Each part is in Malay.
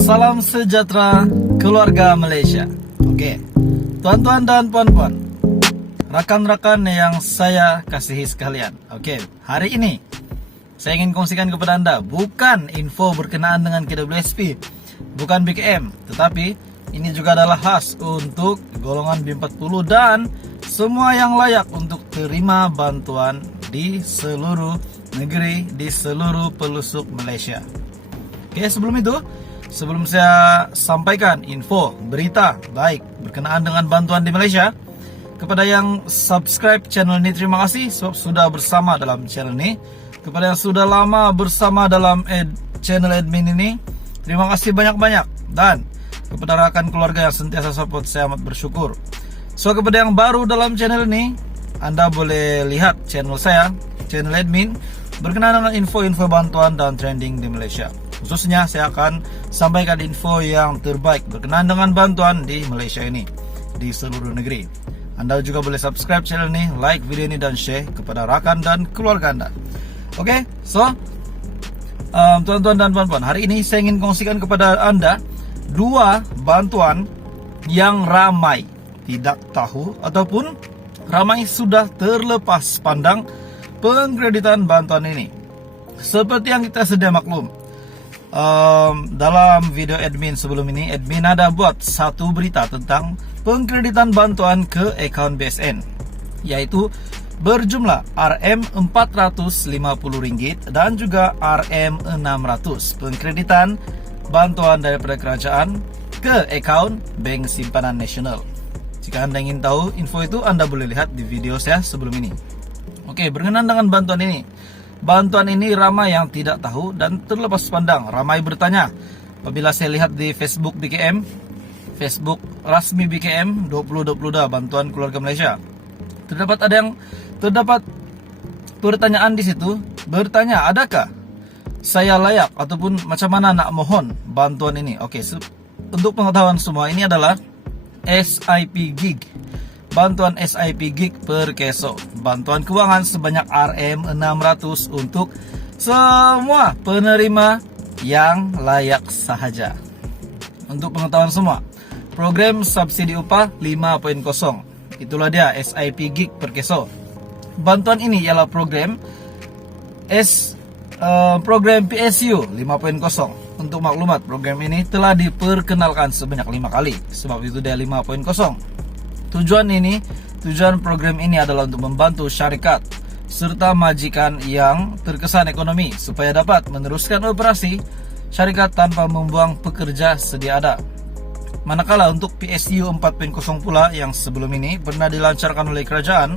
Salam sejahtera keluarga Malaysia. Oke, tuan-tuan dan puan-puan, rakan-rakan yang saya kasihi sekalian. Oke, hari ini saya ingin kongsikan kepada Anda bukan info berkenaan dengan KWSP, bukan BKM, tetapi ini juga adalah khas untuk golongan B40 dan semua yang layak untuk terima bantuan di seluruh negeri, di seluruh pelosok Malaysia. Oke, sebelum saya sampaikan info, berita baik berkenaan dengan bantuan di Malaysia, kepada yang subscribe channel ini terima kasih sebab sudah bersama dalam channel ini. Kepada yang sudah lama bersama dalam channel admin ini, terima kasih banyak-banyak. Dan kepada rakan keluarga yang sentiasa support, saya amat bersyukur. So, kepada yang baru dalam channel ini, Anda boleh lihat channel saya, channel admin, berkenaan dengan info-info bantuan dan trending di Malaysia. Khususnya saya akan sampaikan info yang terbaik berkenaan dengan bantuan di Malaysia ini, di seluruh negeri. Anda juga boleh subscribe channel ini, like video ini dan share kepada rakan dan keluarga Anda. Oke, so tuan-tuan dan puan-puan, hari ini saya ingin kongsikan kepada Anda dua bantuan yang ramai tidak tahu ataupun ramai sudah terlepas pandang pengkreditan bantuan ini. Seperti yang kita sedia maklum, dalam video admin sebelum ini, admin ada buat satu berita tentang pengkreditan bantuan ke akaun BSN, yaitu berjumlah RM450 dan juga RM600 pengkreditan bantuan daripada kerajaan ke akaun Bank Simpanan Nasional. Jika Anda ingin tahu info itu, Anda boleh lihat di video saya sebelum ini. Oke, berkenaan dengan bantuan ini. Bantuan ini ramai yang tidak tahu dan terlepas pandang. Ramai bertanya. Apabila saya lihat di Facebook BKM, Facebook rasmi BKM 2022 Bantuan Keluarga Malaysia, terdapat pertanyaan di situ, bertanya, adakah saya layak ataupun macam mana nak mohon bantuan ini? Oke, untuk pengetahuan semua, ini adalah SIP gig. Bantuan SIP gig per keso. Bantuan kewangan sebanyak RM600 untuk semua penerima yang layak sahaja. Untuk pengetahuan semua, program subsidi upah 5.0. Itulah dia SIP gig per keso. Bantuan ini ialah program PSU 5.0. Untuk maklumat, program ini telah diperkenalkan sebanyak 5 kali. Sebab itu dia 5.0. Tujuan program ini adalah untuk membantu syarikat serta majikan yang terkesan ekonomi supaya dapat meneruskan operasi syarikat tanpa membuang pekerja sedia ada. Manakala untuk PSU 4.0 pula yang sebelum ini pernah dilancarkan oleh kerajaan,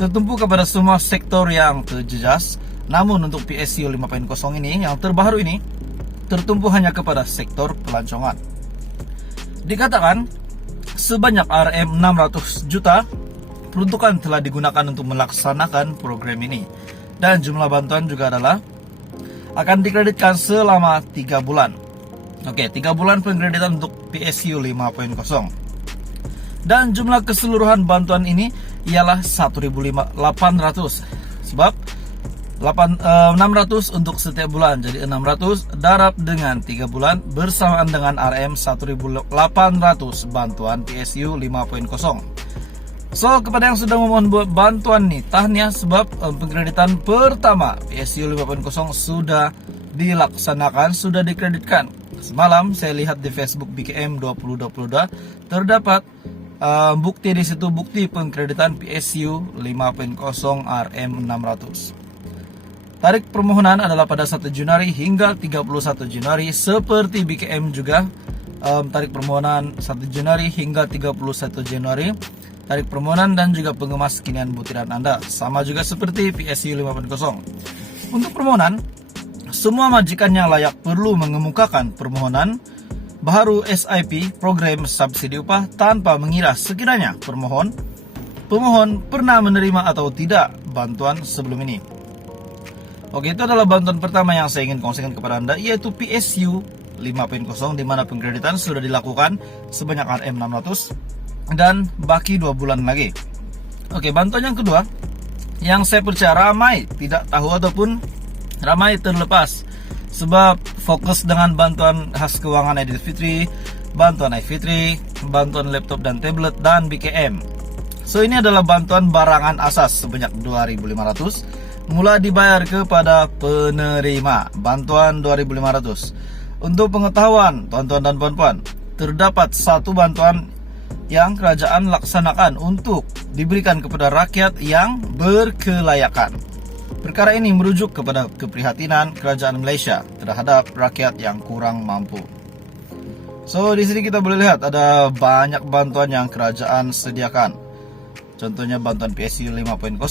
tertumpu kepada semua sektor yang terjejas. Namun untuk PSU 5.0 ini yang terbaru ini tertumpu hanya kepada sektor pelancongan. Dikatakan sebanyak RM600 juta peruntukan telah digunakan untuk melaksanakan program ini. Dan jumlah bantuan juga adalah akan dikreditkan selama 3 bulan. Oke, 3 bulan pengkreditan untuk PSU 5.0. Dan jumlah keseluruhan bantuan ini ialah 1.800. Sebab 600 untuk setiap bulan, jadi 600 darab dengan 3 bulan bersamaan dengan RM 1.800 bantuan PSU 5.0. So, kepada yang sudah memohon buat bantuan nih, tahniah sebab pengkreditan pertama PSU 5.0 sudah dilaksanakan, sudah dikreditkan. Semalam saya lihat di Facebook BKM 2022 terdapat bukti di situ, bukti pengkreditan PSU 5.0 RM 600. Tarik permohonan adalah pada 1 Januari hingga 31 Januari seperti BKM juga. Tarik permohonan 1 Januari hingga 31 Januari. Tarik permohonan dan juga pengemas kinian butiran Anda sama juga seperti PSU 5.0. Untuk permohonan, semua majikan yang layak perlu mengemukakan permohonan baru SIP program subsidi upah tanpa mengira sekiranya pemohon pernah menerima atau tidak bantuan sebelum ini. Oke, itu adalah bantuan pertama yang saya ingin kongsikan kepada Anda, yaitu PSU 5.0 di mana pengkreditan sudah dilakukan sebanyak RM600 dan baki 2 bulan lagi. Oke, bantuan yang kedua yang saya percaya ramai tidak tahu ataupun ramai terlepas sebab fokus dengan bantuan khas keuangan Idul Fitri, bantuan iFitri, bantuan laptop dan tablet, dan BKM. So ini adalah bantuan barangan asas sebanyak 2.500 mula dibayar kepada penerima bantuan 2.500. Untuk pengetahuan tuan-tuan dan puan-puan, terdapat satu bantuan yang kerajaan laksanakan untuk diberikan kepada rakyat yang berkelayakan. Perkara ini merujuk kepada keprihatinan kerajaan Malaysia terhadap rakyat yang kurang mampu. So di sini kita boleh lihat ada banyak bantuan yang kerajaan sediakan. Contohnya bantuan PSU 5.0,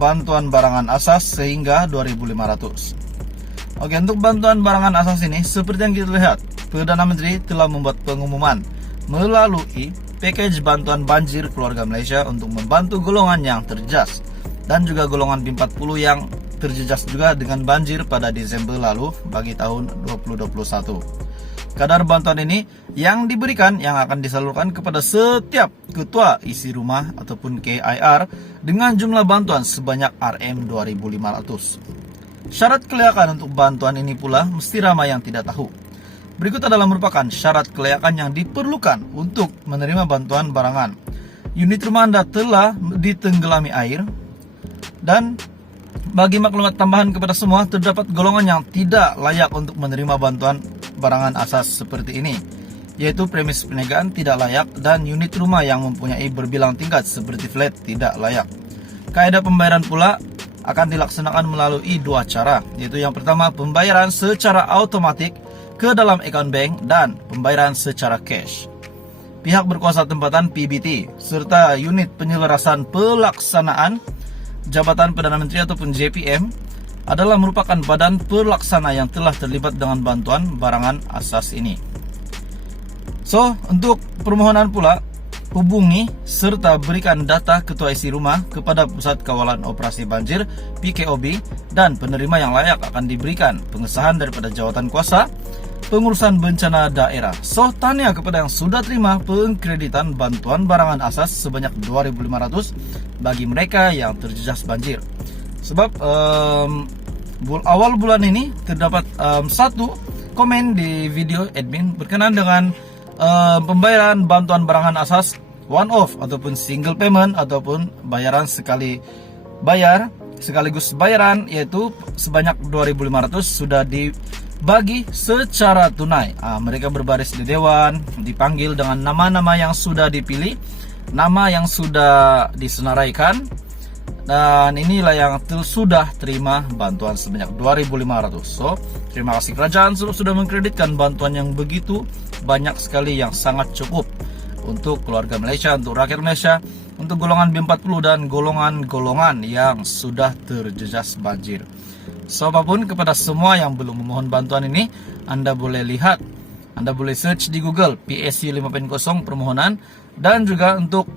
bantuan barangan asas sehingga 2.500. Oke, untuk bantuan barangan asas ini seperti yang kita lihat, Perdana Menteri telah membuat pengumuman melalui package bantuan banjir keluarga Malaysia untuk membantu golongan yang terjejas dan juga golongan B40 yang terjejas juga dengan banjir pada Desember lalu bagi tahun 2021. Kadar bantuan ini yang diberikan yang akan disalurkan kepada setiap ketua isi rumah ataupun KIR dengan jumlah bantuan sebanyak RM2.500. Syarat kelayakan untuk bantuan ini pula mesti ramai yang tidak tahu. Berikut adalah merupakan syarat kelayakan yang diperlukan untuk menerima bantuan barangan. Unit rumah Anda telah ditenggelami air. Dan bagi maklumat tambahan kepada semua, terdapat golongan yang tidak layak untuk menerima bantuan barangan asas seperti ini, yaitu premis perniagaan tidak layak dan unit rumah yang mempunyai berbilang tingkat seperti flat tidak layak. Kaedah pembayaran pula akan dilaksanakan melalui dua cara, yaitu yang pertama pembayaran secara automatik ke dalam account bank dan pembayaran secara cash. Pihak berkuasa tempatan PBT serta unit penyelarasan pelaksanaan Jabatan Perdana Menteri ataupun JPM adalah merupakan badan pelaksana yang telah terlibat dengan bantuan barangan asas ini. So, untuk permohonan pula, hubungi serta berikan data ketua isi rumah kepada Pusat Kawalan Operasi Banjir PKOB dan penerima yang layak akan diberikan pengesahan daripada jawatan kuasa pengurusan bencana daerah. So, tanya kepada yang sudah terima pengkreditan bantuan barangan asas sebanyak 2.500 bagi mereka yang terjejas banjir. Sebab awal bulan ini terdapat satu komen di video admin berkenaan dengan pembayaran bantuan barangan asas one off ataupun single payment ataupun bayaran sekali bayar sekaligus bayaran, yaitu sebanyak 2.500 sudah dibagi secara tunai. Mereka berbaris di dewan, dipanggil dengan nama-nama yang sudah dipilih, nama yang sudah disenaraikan, dan inilah yang sudah terima bantuan sebanyak 2.500. So, terima kasih kerajaan sudah mengkreditkan bantuan yang begitu banyak sekali, yang sangat cukup untuk keluarga Malaysia, untuk rakyat Malaysia, untuk golongan B40 dan golongan-golongan yang sudah terjejas banjir. So, apapun kepada semua yang belum memohon bantuan ini, Anda boleh lihat, Anda boleh search di Google PSU 5.0 permohonan, dan juga untuk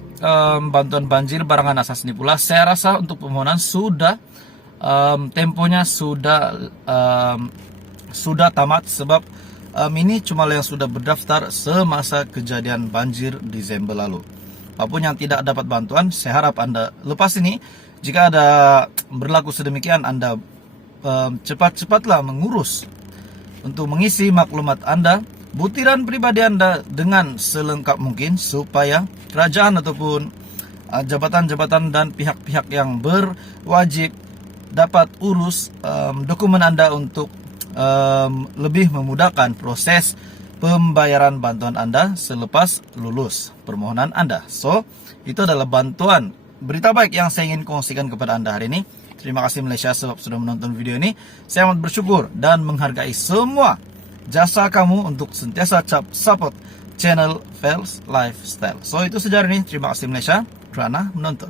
bantuan banjir barangan asas ini pula, saya rasa untuk permohonan sudah temponya sudah tamat, sebab ini cuma yang sudah berdaftar semasa kejadian banjir Desember lalu. Apapun yang tidak dapat bantuan, saya harap Anda lepas ini, jika ada berlaku sedemikian, Anda cepat-cepatlah mengurus untuk mengisi maklumat Anda, butiran pribadi Anda dengan selengkap mungkin, supaya kerajaan ataupun jabatan-jabatan dan pihak-pihak yang berwajib dapat urus dokumen Anda untuk lebih memudahkan proses pembayaran bantuan Anda selepas lulus permohonan Anda. So, itu adalah bantuan berita baik yang saya ingin kongsikan kepada Anda hari ini. Terima kasih Malaysia sebab sudah menonton video ini. Saya amat bersyukur dan menghargai semua jasa kamu untuk sentiasa support channel Fels Lifestyle. So, itu saja hari ini. Terima kasih Malaysia kerana menonton.